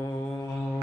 हरि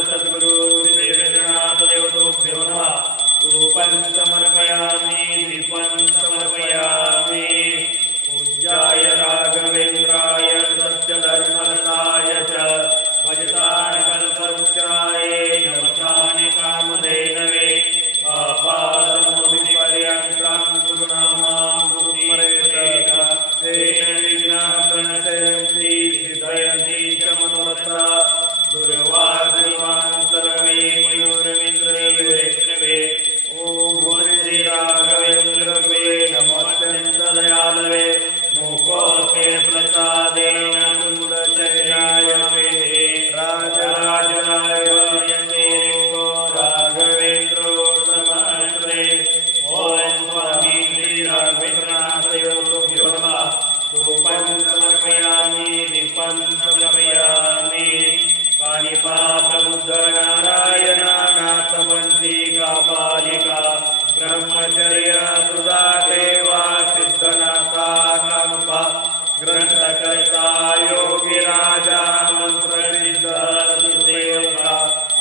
सद्गुरु श्री देवेंद्रनाथ देवतोभ्यो नमः. धूपं समर्पयामि दीपं समर्पयामि. पूज्याय राघवेन्द्राय सत्यधर्मरताय च भजतानि कल्पवृक्षाय नमतानि कामधेनवे. आपादमौलिपर्यन्तं गुरुनामामृतमरेण तेन विघ्नाः प्रणश्यन्ति सिद्धयन्ति च मनोरथा. गुरुवादिवान् सर्वे मयूरविन्द्रवे. ओम श्री राघवेन्द्रवे नमोऽत्यन्तदयालवे. मुकोऽपि प्रसादेन कुन्दशयनाय राजराजनाय यन्नेको राघवेन्द्रो समश्रे. ओम स्वामी श्री राघवेन्द्रनाथयोगो नमः. धूपं समर्पयामि दीपं समर्पयामि. कानिपाप्रबुद्धनारायणानाथमन्त्री कापालिका ब्रह्मचर्य सुधा सेवा सिद्धनाथा कामुका. ग्रंथकर्ता योगिराजा मंत्रसिद्ध सुदेवता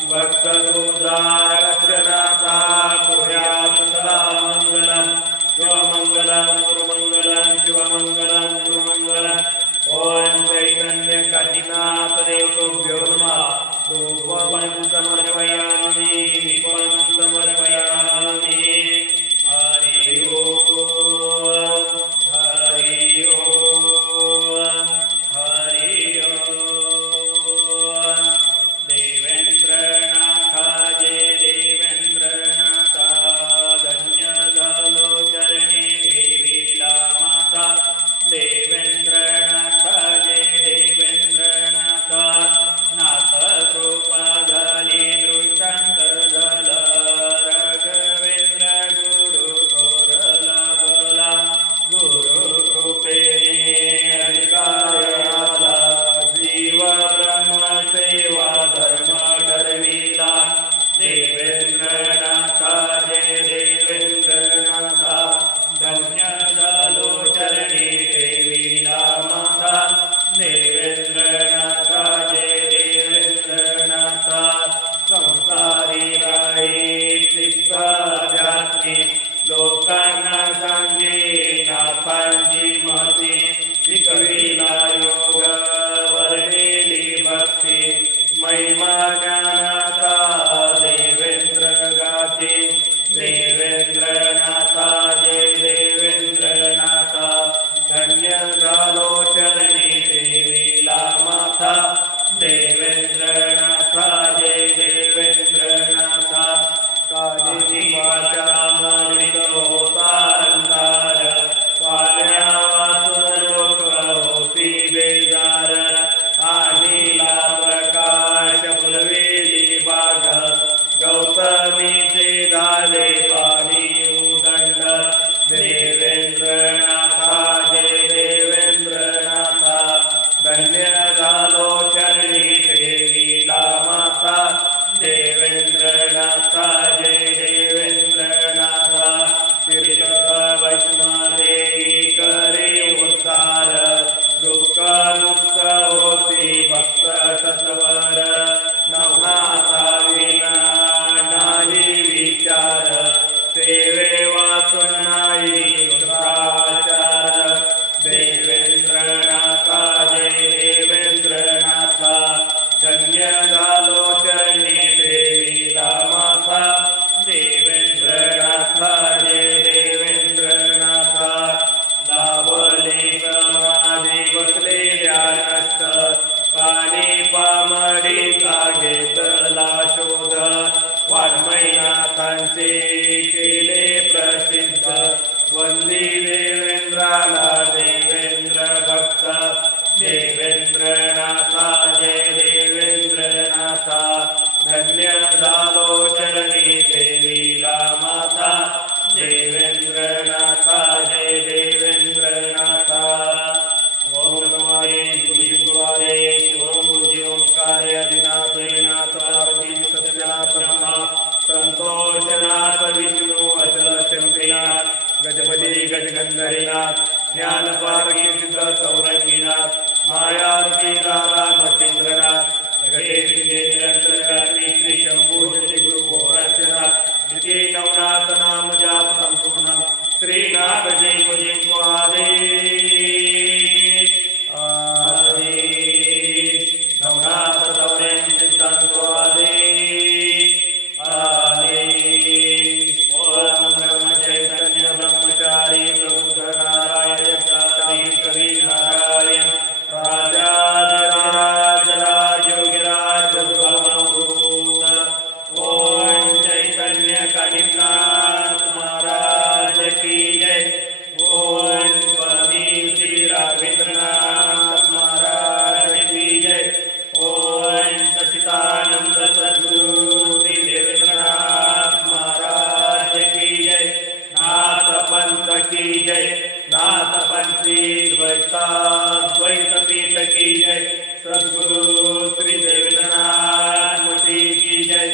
भक्तदुदारक्षनाथा कुर्यात् सदा मङ्गलम्. शिवमङ्गलं गुरुमङ्गलं शिवमङ्गलं गुरुमङ्गलम्. ओम चैतन्य काशीनाथ देवतोभ्यो नमः. धूपं समर्पयामि दीपं समर्पयामि. हरि ओम हरि ओम हरि ओम. देवेंद्रनाथ जय देवेंद्रनाथ. धन्य झालो चरणी देवीला माता. देवेंद्रनाथ जय देवेंद्रनाथ. नाथ कृपा झाली नृशंक झाला. राघवेंद्र गुरु थोरला भला. गुरु कृपेने अधिकार आला. जीव ब्रह्म सेवा धर्म ठरविला. देवेंद्रनाथ जय देवेंद्रनाथ. धन्य झालो चरणी देवीला माता. देवेंद्रनाथ जय देवेंद्रनाथ. संसारी राही सिद्ध जाती. लोकांना सांगे नाथांची महती. शिकविला योग वर्णिली भक्ती. महिमा ज्ञानाचा देवेंद्र गाती. देवेंद्रनाथ जय देवेंद्रनाथ. धन्य झालो चरणी देवीला माता. देवेंद्रनाथ जय देवेंद्रनाथ. काळजी वाचा मरित होता अंधार. पाण्या वाचून लोक होती बेजार. आनीला प्रकाश फुलवेली बाग. गौतमीचे झाले पाणी सेवे वाचून नाही दुसराचार देवेंद्रनाथा जय देवेंद्रनाथा धन्य झालो चरणी देवीला माथा देवेंद्रनाथा जय देवेंद्रनाथा लाभले समाधी बसले ध्यानस्थ कानी पामडीचा घेतला शोध वाङ्मयनाथांचे केले प्रसिद्ध वंदी देवेंद्राला देवेंद्र भक्त देवेंद्रनाथा जय देवेंद्रनाथा धन्य झालो चरणी देवीला माथा देवेंद्रनाथा जय देवेंद्रनाथा ओम नमो गुरुजीवारे शिवम गुरुजी ओंकार आदिनाथ नाथ पार्वती सत्यनाथ नमः संतोषनाथ विष्णु अचल शंकरनाथ गजपती गजगंधरीनाथ ज्ञानपारकी सिद्ध चौरंगीनाथ मायारूपी राधा मच्छिंद्रनाथ जगदेव निरंतर श्री शंभू श्री गुरु गोरक्षनाथ द्वितीय नवनाथ नाम जाप संपूर्ण श्रीनाथ जय गुरु को आदेश आदेश नवनाथ चौरें सिद्धांतो आदेश आदेश ओम ब्रह्म चैतन्य ब्रह्मचारी प्रबुद्ध नारायण यज्ञाचारी कवि नारायण राजाधिराज राजयोगिराज भवभूत ओम चैतन्य कानिनाथ महाराज की जय ओम स्वामी श्री राघवेंद्रनाथ महाराज की जय ओम सच्चिदानंद सद्गुरु श्री देवेंद्रनाथ महाराज की जय नाथ पंथ की जय नाथ पंथी द्वैत पीठ की जय सद्गुरु श्री देवेंद्रनाथ मुनि की जय